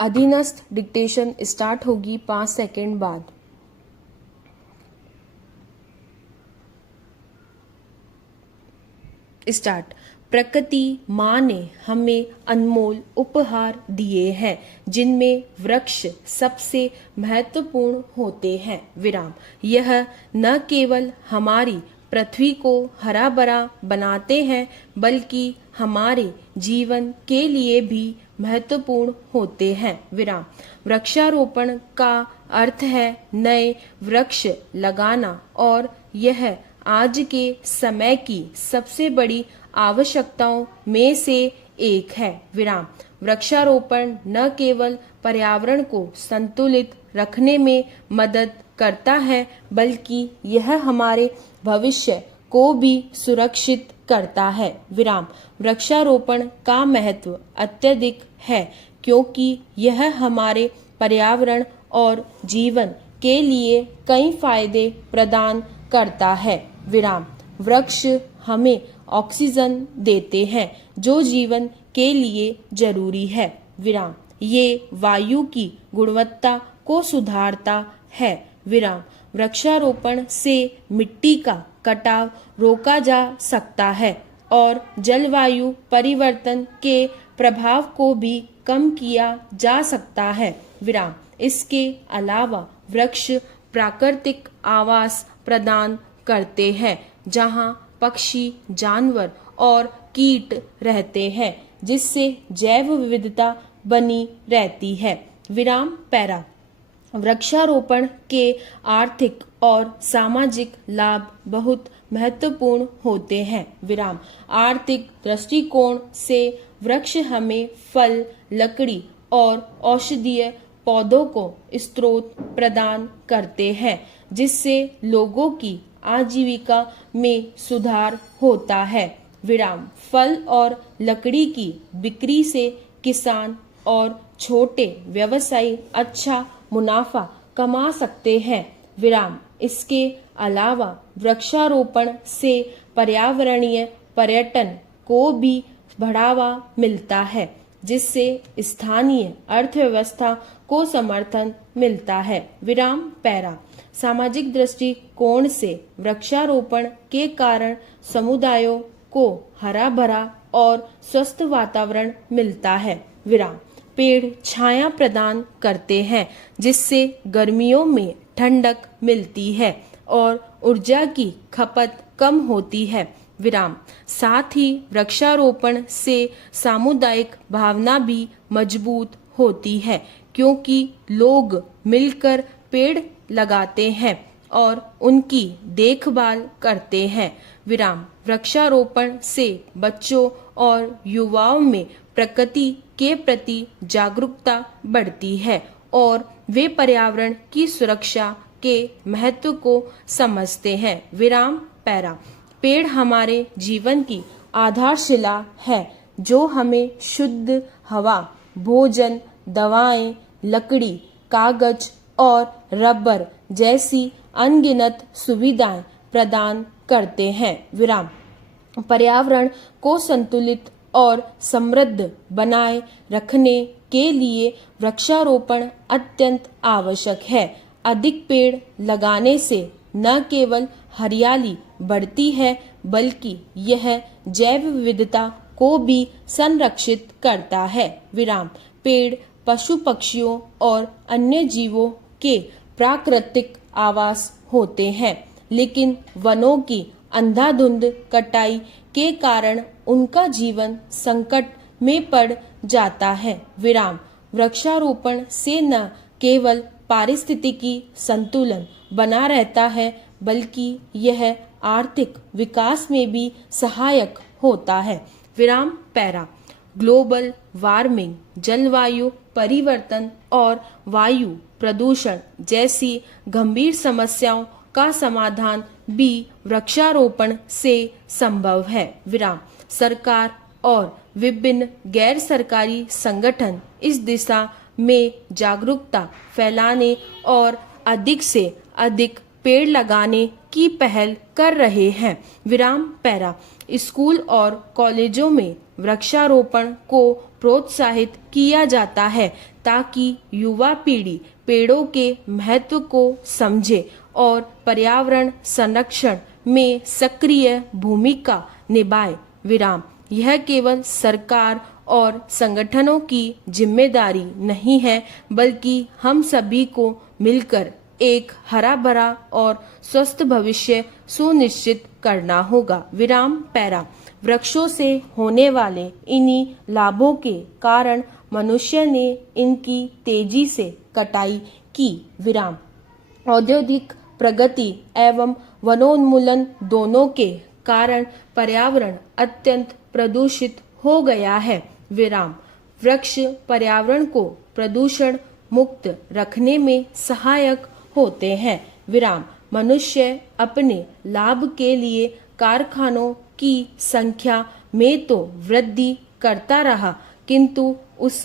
अधीनस्थ dictation start होगी 5 second बाद। स्टार्ट। प्रकृति माँ ने हमें अनमोल उपहार दिए हैं जिनमें वृक्ष सबसे महत्वपूर्ण होते हैं। विराम। यह न केवल हमारी पृथ्वी को हरा भरा बनाते हैं बल्कि हमारे जीवन के लिए भी महत्वपूर्ण होते हैं। विराम। वृक्षारोपण का अर्थ है नए वृक्ष लगाना और यह आज के समय की सबसे बड़ी आवश्यकताओं में से एक है। विराम। वृक्षारोपण न केवल पर्यावरण को संतुलित रखने में मदद करता है बल्कि यह हमारे भविष्य को भी सुरक्षित करता है। विराम। वृक्षारोपण का महत्व अत्यधिक है क्योंकि यह हमारे पर्यावरण और जीवन के लिए कई फायदे प्रदान करता है। विराम। वृक्ष हमें ऑक्सीजन देते हैं जो जीवन के लिए जरूरी है। विराम। ये वायु की गुणवत्ता को सुधारता है। विराम। वृक्षारोपण से मिट्टी का कटाव रोका जा सकता है और जलवायु परिवर्तन के प्रभाव को भी कम किया जा सकता है। विराम। इसके अलावा वृक्ष प्राकृतिक आवास प्रदान करते हैं जहां पक्षी, जानवर और कीट रहते हैं जिससे जैव विविधता बनी रहती है। विराम। पैरा। वृक्षारोपण के आर्थिक और सामाजिक लाभ बहुत महत्वपूर्ण होते हैं। विराम। आर्थिक दृष्टिकोण से वृक्ष हमें फल, लकड़ी और औषधीय पौधों को स्रोत प्रदान करते हैं जिससे लोगों की आजीविका में सुधार होता है। विराम। फल और लकड़ी की बिक्री से किसान और छोटे व्यवसायी अच्छा मुनाफा कमा सकते हैं। विराम। इसके अलावा वृक्षारोपण से पर्यावरणीय पर्यटन को भी बढ़ावा मिलता है जिससे स्थानीय अर्थव्यवस्था को समर्थन मिलता है। विराम। पैरा। सामाजिक दृष्टिकोण से वृक्षारोपण के कारण समुदायों को हरा भरा और स्वस्थ वातावरण मिलता है। विराम। पेड़ छाया प्रदान करते हैं जिससे गर्मियों में ठंडक मिलती है और ऊर्जा की खपत कम होती है। विराम। साथ ही वृक्षारोपण से सामुदायिक भावना भी मजबूत होती है क्योंकि लोग मिलकर पेड़ लगाते हैं और उनकी देखभाल करते हैं। विराम। वृक्षारोपण से बच्चों और युवाओं में प्रकृति के प्रति जागरूकता बढ़ती है और वे पर्यावरण की सुरक्षा के महत्व को समझते हैं। विराम। पैरा। पेड़ हमारे जीवन की आधारशिला है जो हमें शुद्ध हवा, भोजन, दवाएं, लकड़ी, कागज और रबर जैसी अनगिनत सुविधाएं प्रदान करते हैं। विराम। पर्यावरण को संतुलित और समृद्ध बनाए रखने के लिए वृक्षारोपण अत्यंत आवश्यक है। अधिक पेड़ लगाने से न केवल हरियाली बढ़ती है बल्कि यह जैव विविधता को भी संरक्षित करता है। विराम। पेड़ पशु पक्षियों और अन्य जीवों के प्राकृतिक आवास होते हैं लेकिन वनों की अंधाधुंध कटाई के कारण उनका जीवन संकट में पड़ जाता है। विराम। वृक्षारोपण से न केवल पारिस्थितिकी संतुलन बना रहता है बल्कि यह आर्थिक विकास में भी सहायक होता है। विराम। पैरा। ग्लोबल वार्मिंग, जलवायु परिवर्तन और वायु प्रदूषण जैसी गंभीर समस्याओं का समाधान भी वृक्षारोपण से संभव है। विराम। सरकार और विभिन्न गैर सरकारी संगठन इस दिशा में जागरूकता फैलाने और अधिक से अधिक पेड़ लगाने की पहल कर रहे हैं। विराम। पैरा। स्कूल और कॉलेजों में वृक्षारोपण को प्रोत्साहित किया जाता है ताकि युवा पीढ़ी पेड़ों के महत्व को समझे और पर्यावरण संरक्षण में सक्रिय भूमिका निभाए। विराम। यह केवल सरकार और संगठनों की जिम्मेदारी नहीं है, बल्कि हम सभी को मिलकर एक हरा भरा और स्वस्थ भविष्य सुनिश्चित करना होगा। विराम पैरा। वृक्षों से होने वाले इन्हीं लाभों के कारण मनुष्य ने इनकी तेजी से कटाई की। विराम। औद्योगिक प्रगति एवं वनोन्मूलन दोनों के कारण पर्यावरण अत्यंत प्रदूषित हो गया है। विराम। वृक्ष पर्यावरण को प्रदूषण मुक्त रखने में सहायक होते हैं। विराम। मनुष्य अपने लाभ के लिए कारखानों की संख्या में तो वृद्धि करता रहा, किंतु उस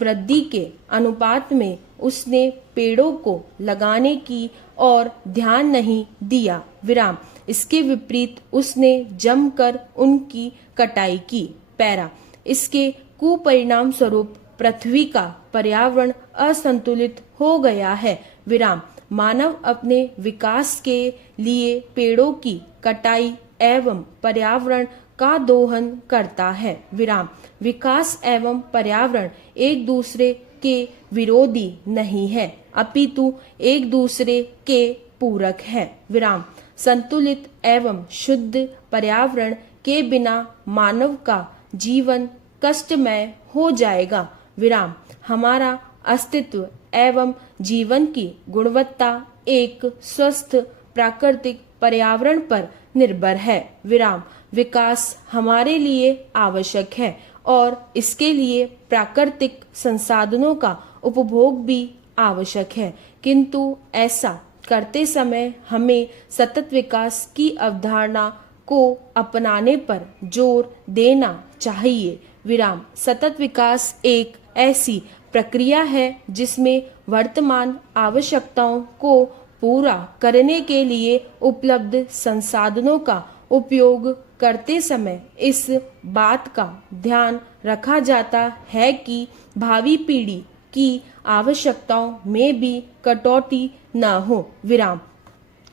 वृद्धि के अनुपात में उसने पेड़ों को लगाने की और ध्यान नहीं दिया। विराम। इसके विपरीत उसने जमकर उनकी कटाई की। पैरा। इसके कुपरिणाम स्वरूप पृथ्वी का पर्यावरण असंतुलित हो गया है। विराम। मानव अपने विकास के लिए पेड़ों की कटाई एवं पर्यावरण का दोहन करता है। विराम। विकास एवं पर्यावरण एक दूसरे के विरोधी नहीं है, अपितु एक दूसरे के पूरक है। विराम। संतुलित एवं शुद्ध पर्यावरण के बिना मानव का जीवन कष्टमय हो जाएगा। विराम। हमारा अस्तित्व एवं जीवन की गुणवत्ता एक स्वस्थ प्राकृतिक पर्यावरण पर निर्भर है। विराम। विकास हमारे लिए आवश्यक है और इसके लिए प्राकृतिक संसाधनों का उपभोग भी आवश्यक है, किंतु ऐसा करते समय हमें सतत विकास की अवधारणा को अपनाने पर जोर देना चाहिए। विराम। सतत विकास एक ऐसी प्रक्रिया है जिसमें वर्तमान आवश्यकताओं को पूरा करने के लिए उपलब्ध संसाधनों का उपयोग करते समय इस बात का ध्यान रखा जाता है कि भावी पीढ़ी की आवश्यकताओं में भी कटौती न हो। विराम।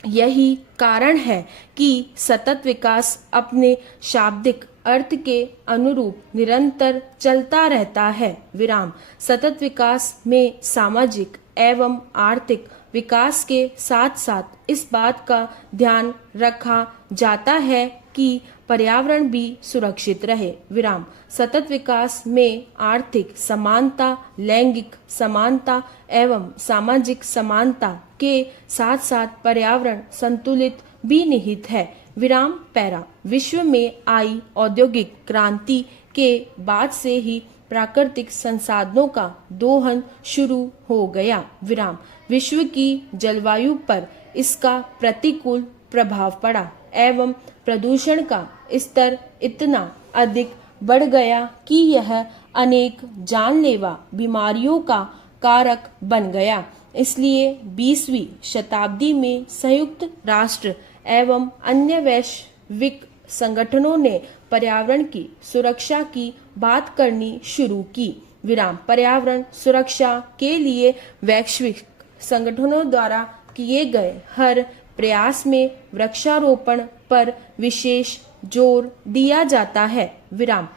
यही कारण है कि सतत विकास अपने शाब्दिक अर्थ के अनुरूप निरंतर चलता रहता है। विराम। सतत विकास में सामाजिक एवं आर्थिक विकास के साथ साथ इस बात का ध्यान रखा जाता है कि पर्यावरण भी सुरक्षित रहे। विराम। सतत विकास में आर्थिक समानता, लैंगिक समानता एवं सामाजिक समानता के साथ साथ पर्यावरण संतुलित भी निहित है। विराम पैरा। विश्व में आई औद्योगिक क्रांति के बाद से ही प्राकृतिक संसाधनों का दोहन शुरू हो गया। विराम। विश्व की जलवायु पर इसका प्रतिकूल प्रभाव पड़ा एवं प्रदूषण का स्तर इतना अधिक बढ़ गया कि यह अनेक जानलेवा बीमारियों का कारक बन गया। इसलिए 20वीं शताब्दी में संयुक्त राष्ट्र एवं अन्य वैश्विक संगठनों ने पर्यावरण की सुरक्षा की बात करनी शुरू की। विराम। पर्यावरण सुरक्षा के लिए वैश्विक संगठनों द्वारा किए गए हर प्रयास में वृक्षारोपण पर विशेष जोर दिया जाता है। विराम।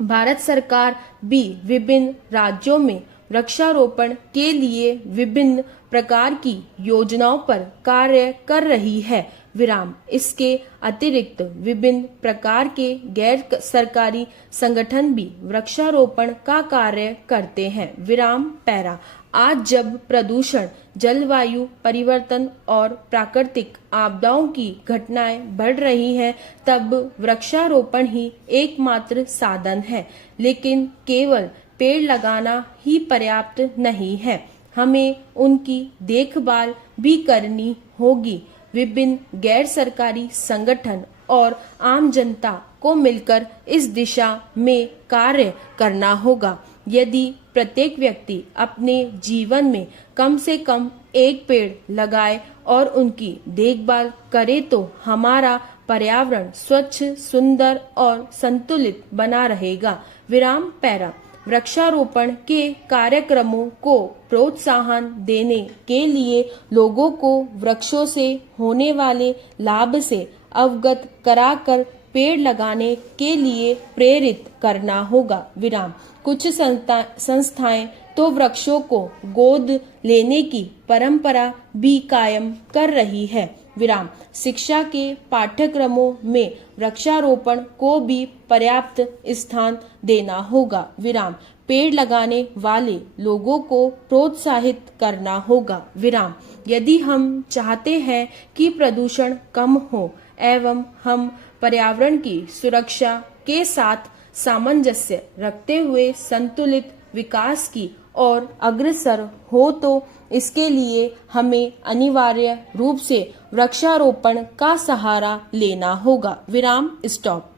भारत सरकार भी विभिन्न राज्यों में वृक्षारोपण के लिए विभिन्न प्रकार की योजनाओं पर कार्य कर रही है। विराम। इसके अतिरिक्त विभिन्न प्रकार के गैर सरकारी संगठन भी वृक्षारोपण का कार्य करते हैं। विराम पैरा। आज जब प्रदूषण, जलवायु परिवर्तन और प्राकृतिक आपदाओं की घटनाएं बढ़ रही हैं, तब वृक्षारोपण ही एकमात्र साधन है। लेकिन केवल पेड़ लगाना ही पर्याप्त नहीं है, हमें उनकी देखभाल भी करनी होगी। विभिन्न गैर सरकारी संगठन और आम जनता को मिलकर इस दिशा में कार्य करना होगा। यदि प्रत्येक व्यक्ति अपने जीवन में कम से कम एक पेड़ लगाए और उनकी देखभाल करे तो हमारा पर्यावरण स्वच्छ, सुंदर और संतुलित बना रहेगा। विराम पैरा। वृक्षारोपण के कार्यक्रमों को प्रोत्साहन देने के लिए लोगों को वृक्षों से होने वाले लाभ से अवगत कराकर पेड़ लगाने के लिए प्रेरित करना होगा। विराम। कुछ संस्थाएं तो वृक्षों को गोद लेने की परंपरा भी कायम कर रही है। विराम। शिक्षा के पाठ्यक्रमों में वृक्षारोपण को भी पर्याप्त स्थान देना होगा। विराम। पेड़ लगाने वाले लोगों को प्रोत्साहित करना होगा। विराम। यदि हम चाहते हैं कि प्रदूषण कम हो एवं हम पर्यावरण की सुरक्षा के साथ सामंजस्य रखते हुए संतुलित विकास की ओर अग्रसर हो तो इसके लिए हमें अनिवार्य रूप से वृक्षारोपण का सहारा लेना होगा। विराम। स्टॉप।